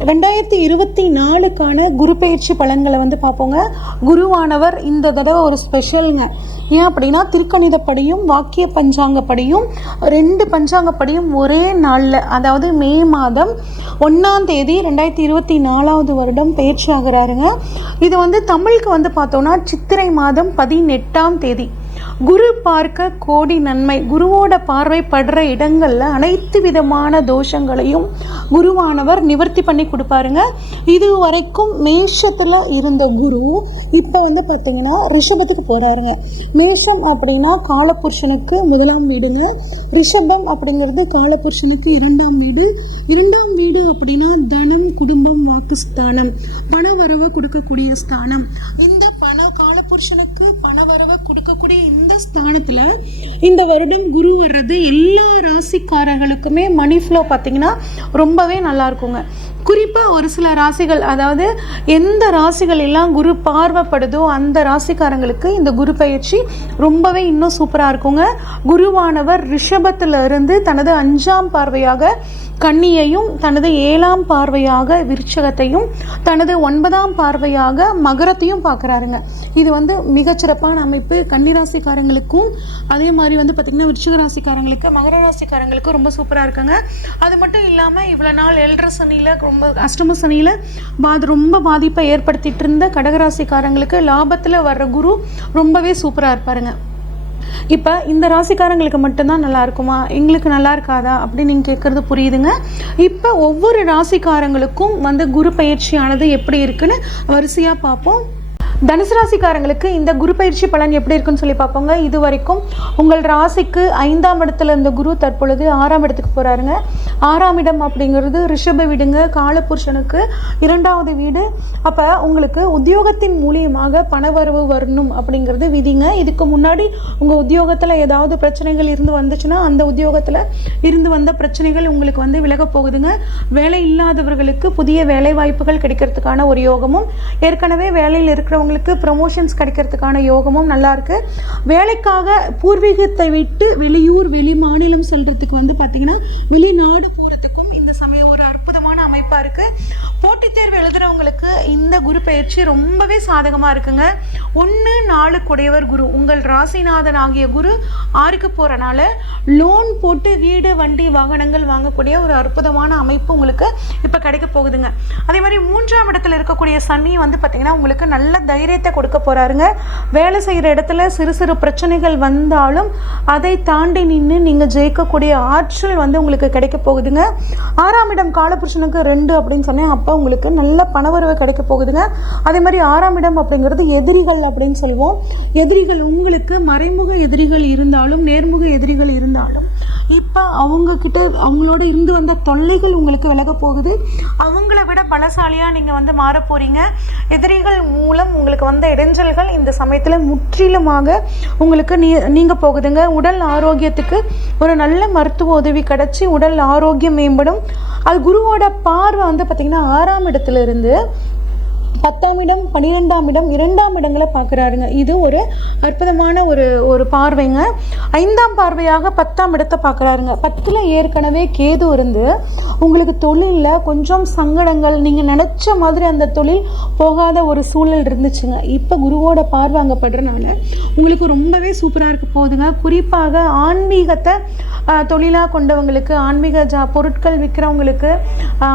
ரெண்டாயிரத்தி இருபத்தி நாலுக்கான குரு பயிற்சி பலன்களை வந்து பார்ப்போங்க. குருவானவர் இந்த தடவை ஒரு ஸ்பெஷலுங்க ஏன் அப்படின்னா திருக்கணிதப்படியும் வாக்கிய பஞ்சாங்கப்படியும் ரெண்டு பஞ்சாங்கப்படியும் ஒரே நாளில் அதாவது மே மாதம் ஒன்றாம் தேதி ரெண்டாயிரத்தி இருபத்தி நாலாவது வருடம் பயிற்சி ஆகிறாருங்க. இது வந்து தமிழுக்கு வந்து பார்த்தோன்னா சித்திரை மாதம் பதினெட்டாம் தேதி. குரு பார்க்க கோடி நன்மை. குருவோட பார்வை படுற அனைத்து விதமான தோஷங்களையும் குருவானவர் நிவர்த்தி பண்ணி கொடுப்பாருங்க. இது வரைக்கும் மேஷத்தில் இருந்த குரு இப்போ வந்து பார்த்தீங்கன்னா ரிஷபத்துக்கு போகிறாருங்க மேஷம் அப்படின்னா காலபுருஷனுக்கு முதலாம் வீடுங்க. ரிஷபம் அப்படிங்கிறது காலபுருஷனுக்கு இரண்டாம் வீடு. இரண்டாம் வீடு அப்படின்னா தனம் குடும்பம் வாக்குஸ்தானம் பண வரவை கொடுக்கக்கூடிய ஸ்தானம். இந்த பண கால பண வரவை கொடுக்கக்கூடிய இந்த ஸ்தானத்தில் இந்த வருடம் குரு வர்றது எல்லா ராசிக்காரர்களுக்குமே மணி ஃப்ளோ பார்த்தீங்கன்னா ரொம்பவே நல்லா இருக்குங்க. குறிப்பாக ஒரு சில ராசிகள் அதாவது எந்த ராசிகள் எல்லாம் குரு பார்வைப்படுதோ அந்த ராசிக்காரங்களுக்கு இந்த குரு பயிற்சி ரொம்பவே இன்னும் சூப்பராக இருக்குங்க. குருவானவர் ரிஷபத்தில் இருந்து தனது அஞ்சாம் பார்வையாக கன்னியையும் தனது ஏழாம் பார்வையாக விருச்சகத்தையும் தனது ஒன்பதாம் பார்வையாக மகரத்தையும் பார்க்குறாருங்க. இது வந்து மிகச்சிறப்பான அமைப்பு. கன்னிராசிக்காரங்களுக்கும் அதே மாதிரி வந்து பார்த்திங்கன்னா விருச்சிக ராசிக்காரங்களுக்கு மகர ராசிக்காரங்களுக்கும் ரொம்ப சூப்பராக இருக்குங்க. அது மட்டும் இல்லாமல் இவ்வளோ நாள் எல்ற சனியில் ரொம்ப அஷ்டம சனியில் பாது ரொம்ப பாதிப்பை ஏற்படுத்திட்டு இருந்த கடகராசிக்காரங்களுக்கு லாபத்தில் வர்ற குரு ரொம்பவே சூப்பராக இருப்பாருங்க. இப்போ இந்த ராசிக்காரங்களுக்கு மட்டும்தான் நல்லா இருக்குமா? எங்களுக்கு நல்லா இருக்காதா? அப்படின்னு நீங்கள் கேட்குறது புரியுதுங்க. இப்போ ஒவ்வொரு ராசிக்காரங்களுக்கும் வந்து குரு பயிற்சியானது எப்படி இருக்குன்னு வரிசையாக பார்ப்போம். தனுசு ராசிக்காரங்களுக்கு இந்த குரு பயிற்சி பலன் எப்படி இருக்குன்னு சொல்லி பார்ப்போங்க. இது வரைக்கும் உங்கள் ராசிக்கு ஐந்தாம் இடத்துல இருந்த குரு தற்பொழுது ஆறாம் இடத்துக்கு போகிறாருங்க ஆறாம் இடம் அப்படிங்கிறது ரிஷப வீடுங்க. காலபுருஷனுக்கு இரண்டாவது வீடு. அப்போ உங்களுக்கு உத்தியோகத்தின் மூலியமாக பணவரவு வரணும் அப்படிங்கிறது விதிங்க. இதுக்கு முன்னாடி உங்கள் உத்தியோகத்தில் ஏதாவது பிரச்சனைகள் இருந்து வந்துச்சுன்னா அந்த உத்தியோகத்தில் இருந்து வந்த பிரச்சனைகள் உங்களுக்கு வந்து விலக போகுதுங்க. வேலை இல்லாதவர்களுக்கு புதிய வேலை வாய்ப்புகள் கிடைக்கிறதுக்கான ஒரு யோகமும் ஏற்கனவே வேலையில் இருக்கிறவங்களுக்கு ப்ரமோஷன்ஸ் கிடைக்கிறதுக்கான யோகமும் நல்லாயிருக்கு வேலைக்காக பூர்வீகத்தை விட்டு வெளியூர் வெளி மாநிலம் செல்கிறதுக்கு வந்து பார்த்திங்கன்னா வெளிநாடு போகிறதுக்கும் இந்த சமயம் ஒரு அற்புதமான அமைப்பாக இருக்குது போட்டித் தேர்வு எழுதுறவங்களுக்கு இந்த குரு பயிற்சி ரொம்பவே சாதகமாக இருக்குங்க. ஒன்று நாலு குடையவர் குரு. உங்கள் ராசிநாதன் ஆகிய குரு ஆறுக்கு போகிறனால லோன் போட்டு வீடு வண்டி வாகனங்கள் வாங்கக்கூடிய ஒரு அற்புதமான அமைப்பு உங்களுக்கு இப்போ கிடைக்க போகுதுங்க. அதே மாதிரி மூன்றாம் இடத்துல இருக்கக்கூடிய சனி வந்து பார்த்திங்கன்னா உங்களுக்கு நல்ல தைரியத்தை கொடுக்க போகிறாருங்க வேலை செய்கிற இடத்துல சிறு சிறு பிரச்சனைகள் வந்தாலும் அதை தாண்டி நின்று நீங்கள் ஜெயிக்கக்கூடிய ஆற்றல் வந்து உங்களுக்கு கிடைக்க போகுதுங்க. ஆறாம் இடம் காலபுருஷனுக்கு ரெண்டு அப்படின்னு சொன்னேன். அப்போ உங்களுக்கு நல்ல பணவரவு கிடைக்க போகுதுங்க. அதே மாதிரி ஆறாம் இடம் அப்படிங்கிறது எதிரிகள் அப்படின்னு சொல்லுவோம். எதிரிகள் உங்களுக்கு மறைமுக எதிரிகள் இருந்தாலும் நேர்முக எதிரிகள் இருந்தாலும் இப்போ அவங்க கிட்ட அவங்களோட இருந்து வந்த தொல்லைகள் உங்களுக்கு விலக போகுது. அவங்கள விட பலசாலியாக நீங்கள் வந்து மாற போகிறீங்க எதிரிகள் மூலம் உங்களுக்கு வந்த இடைஞ்சல்கள் இந்த சமயத்தில் முற்றிலுமாக உங்களுக்கு நீ நீங்கள் போகுதுங்க. உடல் ஆரோக்கியத்துக்கு ஒரு நல்ல மருத்துவ உதவி கிடச்சி உடல் ஆரோக்கியம் மேம்படும். அது குருவோட பார்வை வந்து பார்த்திங்கன்னா ஆறாம் இடத்துல இருந்து பத்தாம் இடம் பன்னிரெண்டாம் இடம் இரண்டாம் இடங்களை பார்க்குறாருங்க. இது ஒரு அற்புதமான ஒரு ஒரு பார்வைங்க. ஐந்தாம் பார்வையாக பத்தாம் இடத்தை பார்க்குறாருங்க. பத்தில் ஏற்கனவே கேது இருந்து உங்களுக்கு தொழிலில் கொஞ்சம் சங்கடங்கள் நீங்கள் நினச்ச மாதிரி அந்த தொழில் போகாத ஒரு சூழல் இருந்துச்சுங்க. இப்போ குருவோட பார்வை அங்கே படுறனால உங்களுக்கு ரொம்பவே சூப்பராக இருக்க போகுதுங்க. குறிப்பாக ஆன்மீகத்தை தொழிலாக கொண்டவங்களுக்கு ஆன்மீக ஜா பொருட்கள் விற்கிறவங்களுக்கு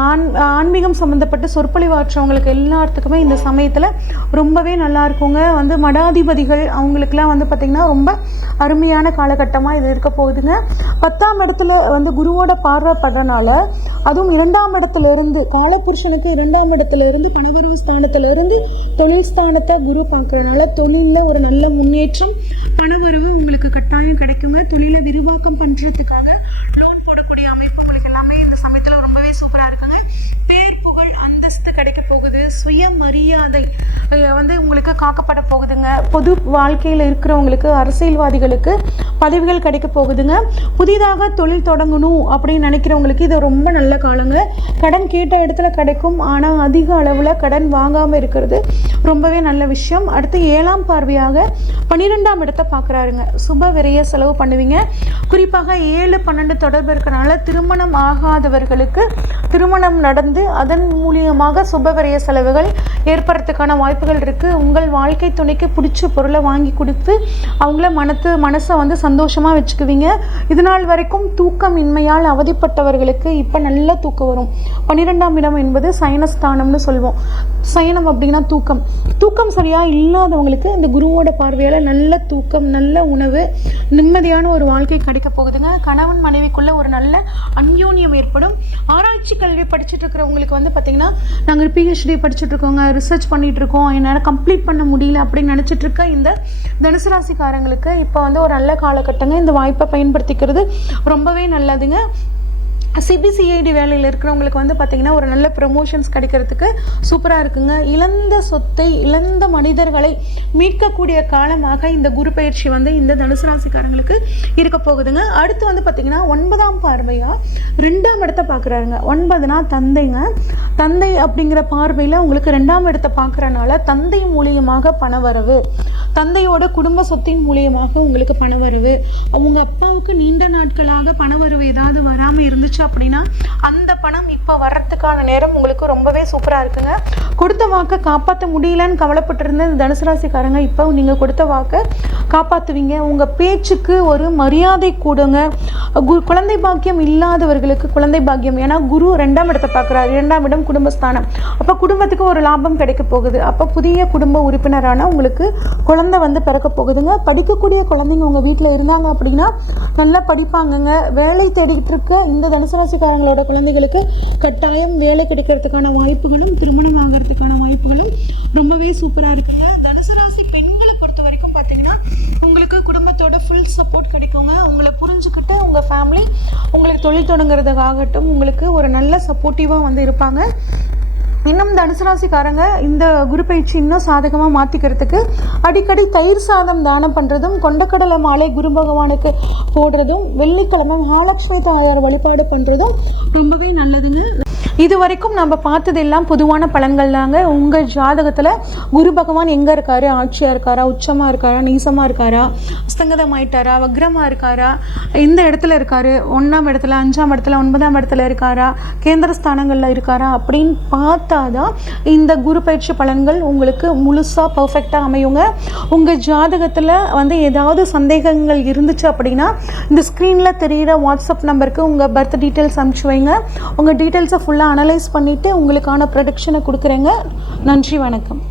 ஆன் ஆன்மீகம் சம்மந்தப்பட்டு சொற்பொழிவாற்றவங்களுக்கு எல்லாத்துக்குமே இந்த சமயத்தில் ரொம்பவே நல்லா இருக்குங்க. வந்து மடாதிபதிகள் அவங்களுக்குலாம் வந்து பார்த்திங்கன்னா ரொம்ப அருமையான காலகட்டமாக இது இருக்க போகுதுங்க. பத்தாம் இடத்துல வந்து குருவோட பார்வை படுறனால அதுவும் இரண்டாம் இடத்துல இருந்து காலபுருஷனுக்கு இரண்டாம் இடத்துல இருந்து பணவரவு தொழில் ஸ்தானத்தை குரு பார்க்குறனால தொழிலில் ஒரு நல்ல முன்னேற்றம் பணவரவு உங்களுக்கு கட்டாயம் கிடைக்குங்க. தொழிலை விரிவாக்கம் பண்ணுறதுக்காக லோன் போடக்கூடிய அமைப்பு உங்களுக்கு எல்லாமே இந்த சமயத்தில் ரொம்பவே சூப்பராக இருக்குங்க. பேர் புகழ் அந்தஸ்து கிடைக்க போகுது. சுயமரியாதை வந்து உங்களுக்கு காக்கப்பட போகுதுங்க. பொது வாழ்க்கையில் இருக்கிறவங்களுக்கு அரசியல்வாதிகளுக்கு பதவிகள் கிடைக்க போகுதுங்க. புதிதாக தொழில் தொடங்கணும் அப்படின்னு நினைக்கிறவங்களுக்கு இது ரொம்ப நல்ல காலங்க. கடன் கேட்ட இடத்துல கிடைக்கும் ஆனால் அதிக அளவில் கடன் வாங்காமல் இருக்கிறது ரொம்பவே நல்ல விஷயம். அடுத்து ஏழாம் பார்வையாக பன்னிரெண்டாம் இடத்தை பார்க்குறாருங்க. சுப விரைய செலவு பண்ணுவீங்க. குறிப்பாக ஏழு பன்னெண்டு தொடர்பு இருக்கிறனால திருமணம் ஆகாதவர்களுக்கு திருமணம் நடந்து அதன் மூலியமாக சுபவரைய செலவுகள் ஏற்படுறதுக்கான வாய்ப்புகள் இருக்குது உங்கள் வாழ்க்கை துணைக்கு பிடிச்ச பொருளை வாங்கி கொடுத்து அவங்கள மனத்து மனசை வந்து சந்தோஷமாக வச்சுக்குவீங்க. இது நாள் வரைக்கும் தூக்கம் இன்மையால் அவதிப்பட்டவர்களுக்கு இப்போ நல்ல தூக்கம் வரும். பன்னிரெண்டாம் இடம் என்பது சயனஸ்தானம்னு சொல்லுவோம் சயனம் அப்படின்னா தூக்கம். தூக்கம் சரியாக இல்லாதவங்களுக்கு இந்த குருவோட பார்வையால் நல்ல தூக்கம் நல்ல உணவு நிம்மதியான ஒரு வாழ்க்கை கிடைக்க போகுதுங்க. கணவன் மனைவி மனைவிக்குள்ள ஒரு நல்ல அந்யோன்யம் ஏற்படும். ஆராய்ச்சி கல்வி படிச்சுட்டு இருக்கிறவங்களுக்கு வந்து பார்த்திங்கன்னா நாங்கள் பிஹெச்டி படிச்சுட்டு இருக்கோங்க ரிசர்ச் பண்ணிட்டு இருக்கோம் என்னால் கம்ப்ளீட் பண்ண முடியல அப்படின்னு நினச்சிட்டு இருக்க இந்த தனுசு ராசிக்காரங்களுக்கு இப்போ வந்து ஒரு நல்ல காலகட்டங்க. இந்த வாய்ப்பை பயன்படுத்திக்கிறது ரொம்பவே நல்லதுங்க. சிபிசிஐடி வேலையில் இருக்கிறவங்களுக்கு வந்து பார்த்திங்கன்னா ஒரு நல்ல ப்ரமோஷன்ஸ் கிடைக்கிறதுக்கு சூப்பராக இருக்குங்க. இழந்த சொத்தை இழந்த மனிதர்களை மீட்கக்கூடிய காலமாக இந்த குரு பயிற்சி வந்து இந்த தனுசு ராசிக்காரங்களுக்கு இருக்க போகுதுங்க. அடுத்து வந்து பார்த்திங்கன்னா ஒன்பதாம் பார்வையாக ரெண்டாம் இடத்த பார்க்குறாருங்க ஒன்பதுனா தந்தைங்க. தந்தை அப்படிங்கிற பார்வையில் உங்களுக்கு ரெண்டாம் இடத்தை பார்க்குறனால தந்தை மூலியமாக பணவரவு தந்தையோட குடும்ப சொத்தின் மூலியமாக உங்களுக்கு பணவரவு. அவங்க அப்பாவுக்கு நீண்ட நாட்களாக பணவரவு ஏதாவது வராமல் இருந்துச்சு அப்படின்னா அந்த பணம் இப்போ வர்றதுக்கான நேரம் உங்களுக்கு ரொம்பவே சூப்பராக இருக்குங்க. கொடுத்த வாக்கை காப்பாற்ற முடியலன்னு கவலைப்பட்டிருந்த இந்த தனுசு ராசிக்காரங்க இப்போ நீங்கள் கொடுத்த வாக்கை காப்பாற்றுவீங்க உங்கள் பேச்சுக்கு ஒரு மரியாதை கூடுங்க. கு- குழந்தை பாக்கியம் இல்லாதவர்களுக்கு குழந்தை பாக்கியம். ஏன்னா குரு ரெண்டாம் இடத்தை பார்க்குறாரு. இரண்டாம் இடம் குடும்பஸ்தானம். அப்போ குடும்பத்துக்கு ஒரு லாபம் கிடைக்க போகுது. அப்போ புதிய குடும்ப உறுப்பினரான உங்களுக்கு குழந்தை வந்து பிறக்க போகுதுங்க. படிக்கக்கூடிய குழந்தைங்க உங்கள் வீட்டில் இருந்தாங்க அப்படின்னா நல்லா படிப்பாங்கங்க. வேலை தேடிக்கிட்டு இருக்க இந்த தனுசு ராசிக்காரங்களோட குழந்தைகளுக்கு கட்டாயம் வேலை கிடைக்கிறதுக்கான வாய்ப்புகளும் திருமணம் ஆகிறதுக்கான வாய்ப்புகளும் ரொம்பவே சூப்பராக இருக்குங்க. தனுசு ராசி பெண்களை பொறுத்த வரைக்கும் பார்த்தீங்கன்னா உங்களுக்கு குடும்பத்தோட ஃபுல் சப்போர்ட் கிடைக்குங்க. உங்களை புரிஞ்சுக்கிட்டு உங்கள் ஃபேமிலி உங்களுக்கு தொழில் தொடங்குறதுக்காகட்டும் உங்களுக்கு ஒரு நல்ல சப்போர்ட்டிவாக வந்து இருப்பாங்க. Yeah. இன்னும் தனுசு ராசிக்காரங்க இந்த குரு பயிற்சி இன்னும் சாதகமாக மாற்றிக்கிறதுக்கு அடிக்கடி தயிர் சாதம் தானம் பண்ணுறதும் கொண்டக்கடலை மாலை குரு பகவானுக்கு போடுறதும் வெள்ளிக்கிழமை மகாலட்சுமி தாயார் வழிபாடு பண்ணுறதும் ரொம்பவே நல்லதுங்க. இது வரைக்கும் நம்ம பார்த்ததெல்லாம் பொதுவான பலன்கள் தாங்க. உங்கள் ஜாதகத்தில் குரு பகவான் எங்கே இருக்காரு? ஆட்சியாக இருக்காரா? உச்சமாக இருக்காரா? நீசமாக இருக்காரா? அஸ்தங்கதமாயிட்டாரா வக்ரமாக இருக்காரா? எந்த இடத்துல இருக்காரு? ஒன்றாம் இடத்துல அஞ்சாம் இடத்துல ஒன்பதாம் இடத்துல இருக்காரா? கேந்திர ஸ்தானங்களில் இருக்காரா? அப்படின்னு பார்த்து பார்த்தா தான் இந்த குரு பயிற்சி பலன்கள் உங்களுக்கு முழுசாக பர்ஃபெக்டாக அமையுங்க. உங்கள் ஜாதகத்தில் வந்து ஏதாவது சந்தேகங்கள் இருந்துச்சு அப்படின்னா இந்த ஸ்க்ரீனில் தெரிகிற வாட்ஸ்அப் நம்பருக்கு உங்கள் பர்த் டீட்டெயில்ஸ் அனுப்பிச்சு வைங்க. உங்கள் டீட்டெயில்ஸை ஃபுல்லாக அனலைஸ் பண்ணிவிட்டு உங்களுக்கான ப்ரொடக்ஷனை கொடுக்குறேங்க. நன்றி வணக்கம்.